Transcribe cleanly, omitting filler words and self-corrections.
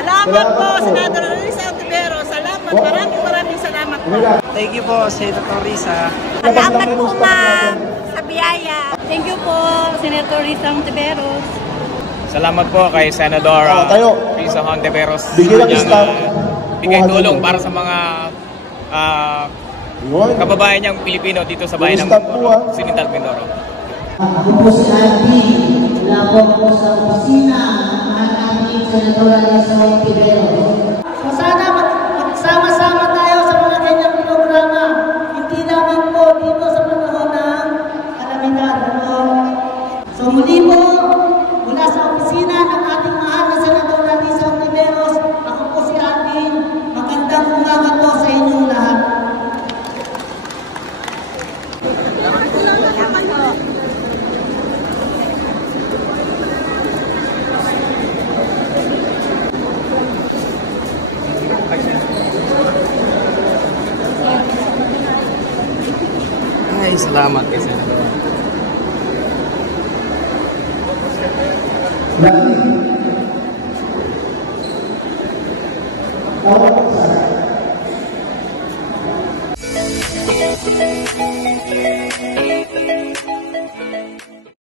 Salamat po, Senador Risa Ontiveros. Salamat, maraming salamat po. Thank you po, Senator Risa. Salamat po, ma'am, sa biyaya. Thank you po, Senator Risa Ontiveros. Salamat po kay Senador Risa Ontiveros. Bigay tulong para sa mga kababayan niyang Pilipino dito sa bayan ng Mindoro, Occidental Mindoro. Ako po si Ivy, wala po ako sa opisina ng ating Senador Risa Ontiveros. So sana magsama-sama tayo sa mga ganyang programa, hindi lamang po dito sa panahon ng kalamidad. So muli po, mula sa opisina ng ating mahal na Senador Risa Ontiveros, ako po si Ivy, magandang umaga po sa inyong lahat. Ay, salamat kay Senador. Thank you.